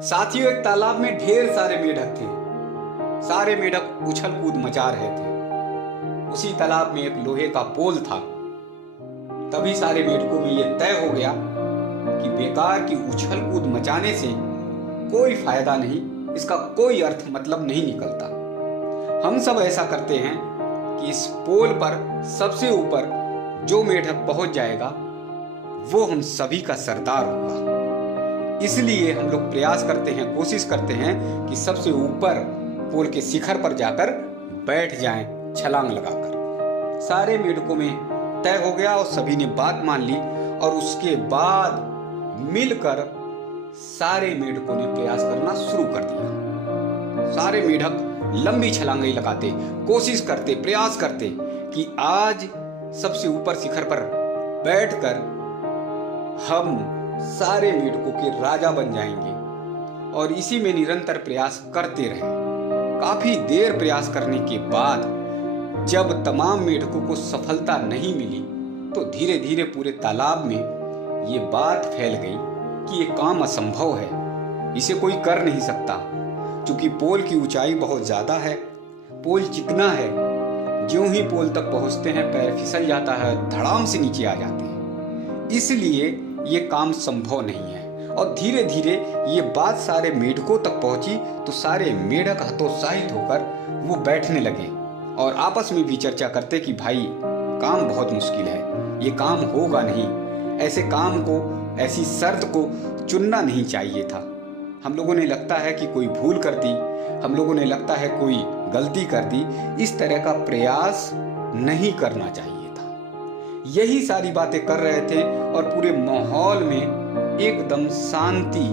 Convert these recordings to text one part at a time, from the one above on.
साथियों, एक तालाब में ढेर सारे मेढक थे। सारे मेढक उछल कूद मचा रहे थे। उसी तालाब में एक लोहे का पोल था। तभी सारे मेढकों में यह तय हो गया कि बेकार की उछल कूद मचाने से कोई फायदा नहीं, इसका कोई अर्थ मतलब नहीं निकलता। हम सब ऐसा करते हैं कि इस पोल पर सबसे ऊपर जो मेढक पहुंच जाएगा वो हम सभी का सरदार होगा। इसलिए हम लोग प्रयास करते हैं, कोशिश करते हैं कि सबसे ऊपर पोल के शिखर पर जाकर बैठ जाएं छलांग लगाकर। सारे मेढकों में तय हो गया और सभी ने बात मान ली और उसके बाद मिलकर सारे मेढकों ने प्रयास करना शुरू कर दिया। सारे मेढक लंबी छलांगें लगाते, कोशिश करते, प्रयास करते कि आज सबसे ऊपर शिखर पर बैठकर हम सारे मेढकों के राजा बन जाएंगे। और इसी में निरंतर प्रयास करते रहे। काफी देर प्रयास करने के बाद जब तमाम मेढकों को सफलता नहीं मिली तो धीरे धीरे पूरे तालाब में ये बात फैल गई कि ये काम असंभव है, इसे कोई कर नहीं सकता। क्योंकि पोल की ऊंचाई बहुत ज्यादा है, पोल चिकना है, ज्यों ही पोल तक पहुंचते हैं पैर फिसल जाता है, धड़ाम से नीचे आ जाते हैं। इसलिए ये काम संभव नहीं है। और धीरे धीरे ये बात सारे मेढकों तक पहुंची तो सारे मेढक हतोत्साहित होकर वो बैठने लगे और आपस में भी चर्चा करते कि भाई काम बहुत मुश्किल है, ये काम होगा नहीं, ऐसे काम को, ऐसी शर्त को चुनना नहीं चाहिए था। हम लोगों ने लगता है कि कोई भूल कर दी, हम लोगों ने लगता है कोई गलती कर दी, इस तरह का प्रयास नहीं करना चाहिए था। यही सारी बातें कर रहे थे और पूरे माहौल में एकदम शांति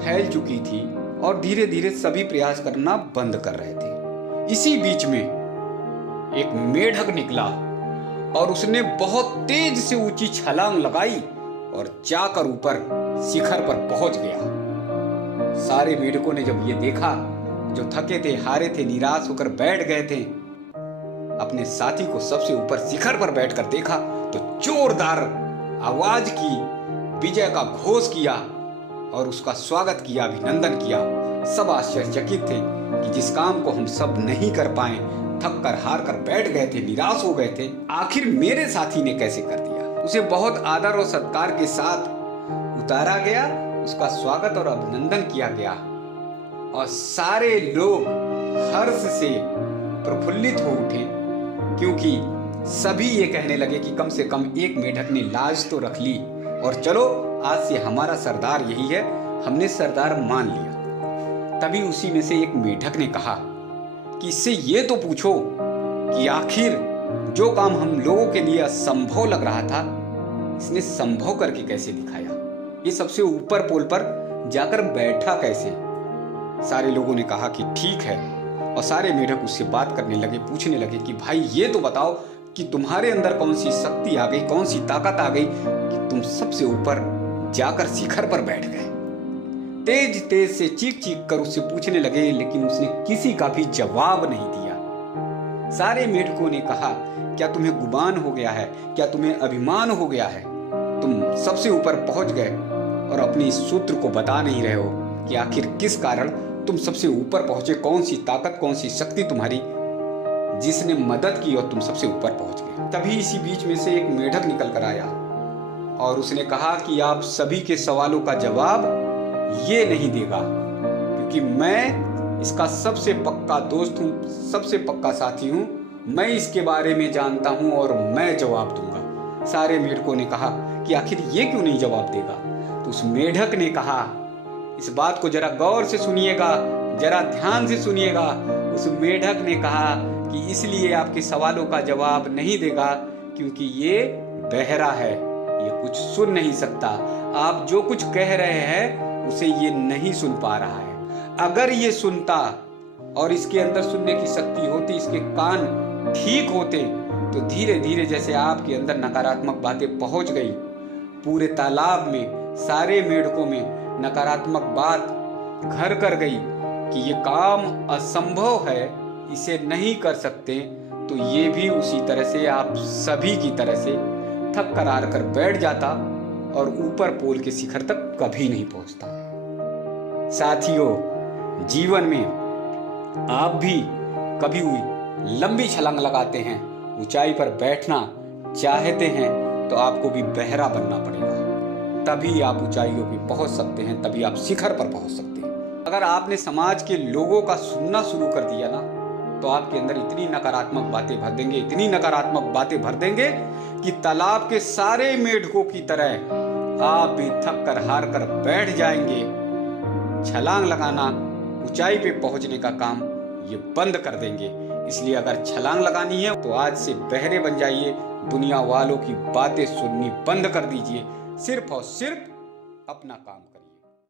फैल चुकी थी और धीरे धीरे सभी प्रयास करना बंद कर रहे थे। इसी बीच में एक मेढक निकला और उसने बहुत तेज से ऊंची छलांग लगाई और जाकर ऊपर शिखर पर पहुंच गया। सारे मेढकों ने जब ये देखा, जो थके थे, हारे थे, निराश होकर बैठ गए थे, अपने साथी को सबसे ऊपर शिखर पर बैठकर देखा तो जोरदार आवाज की, विजय का घोष किया और उसका स्वागत किया, अभिनंदन किया। सब आश्चर्यचकित थे कि जिस काम को हम सब नहीं कर पाए, थक कर हार कर बैठ गए थे, निराश हो गए थे, आखिर मेरे साथी ने कैसे कर दिया। उसे बहुत आदर और सत्कार के साथ उतारा गया, उसका स्वागत और अभिनंदन किया गया और सारे लोग हर्ष से प्रफुल्लित हो उठे, क्योंकि सभी ये कहने लगे कि कम से कम एक मेढक ने लाज तो रख ली और चलो आज से हमारा सरदार यही है, हमने सरदार मान लिया। तभी उसी में से एक मेढक ने कहा कि इससे ये तो पूछो कि आखिर जो काम हम लोगों के लिए असंभव लग रहा था, इसने संभव करके कैसे दिखाया, ये सबसे ऊपर पोल पर जाकर बैठा कैसे। सारे लोगों ने कहा कि ठीक है और सारे मेढक उससे बात करने लगे, पूछने लगे कि भाई ये तो बताओ कि तुम्हारे अंदर कौन सी शक्ति आ गई, कौन सी ताकत आ गई कि तुम सबसे ऊपर जाकर शिखर पर बैठ गए। तेज तेज से चीख चीख कर उससे पूछने लगे, लेकिन उसने किसी का भी जवाब नहीं दिया। सारे मेढकों ने कहा, क्या तुम्हें गुमान हो गया है, क्या तुम्हें अभिमान हो गया है, तुम सबसे ऊपर पहुंच गए और अपनी सूत्र को बता नहीं रहे हो कि आखिर किस कारण तुम सबसे ऊपर पहुंचे, कौन सी ताकत, कौन सी शक्ति तुम्हारी जिसने मदद की और तुम सबसे ऊपर पहुंच गए। तभी इसी बीच में से एक मेढक निकल कर आया और उसने कहा कि आप सभी के सवालों का जवाब ये नहीं देगा, क्योंकि मैं इसका सबसे पक्का दोस्त हूं, सबसे पक्का साथी हूं, मैं इसके बारे में जानता हूं और मैं जवाब दूंगा। सारे मेढकों ने कहा कि आखिर ये क्यों नहीं जवाब देगा। तो उस मेढक ने कहा, इस बात को जरा गौर से सुनिएगा, जरा ध्यान से सुनिएगा। उस मेढक ने कहा कि इसलिए आपके सवालों का जवाब नहीं देगा क्योंकि ये बहरा है, ये कुछ सुन नहीं सकता। आप जो कुछ कह रहे हैं उसे ये नहीं सुन पा रहा है। अगर ये सुनता और इसके अंदर सुनने की शक्ति होती, इसके कान ठीक होते, तो धीरे धीरे जैसे आपके अंदर नकारात्मक बातें पहुंच गई, पूरे तालाब में सारे मेढकों में नकारात्मक बात घर कर गई कि ये काम असंभव है, इसे नहीं कर सकते, तो ये भी उसी तरह से आप सभी की तरह से थक कर हार कर बैठ जाता और ऊपर पोल के शिखर तक कभी नहीं पहुंचता। साथियों, जीवन में आप भी कभी लंबी छलांग लगाते हैं, ऊंचाई पर बैठना चाहते हैं, तो आपको भी बहरा बनना पड़ेगा। तभी आप ऊंचाइयों पे पहुंच सकते हैं, तभी आप शिखर पर पहुंच सकते हैं। अगर आपने समाज के लोगों का सुनना शुरू कर दिया ना, तो आपके अंदर इतनी नकारात्मक बातें भर देंगे, इतनी नकारात्मक बातें भर देंगे कि तालाब के सारे मेढकों की तरह आप भी थक कर हार कर बैठ जाएंगे। छलांग लगाना, ऊंचाई पे पहुंचने का काम ये बंद कर देंगे। इसलिए अगर छलांग लगानी है तो आज से बहरे बन जाइए, दुनिया वालों की बातें सुननी बंद कर दीजिए, सिर्फ और सिर्फ अपना काम करिए।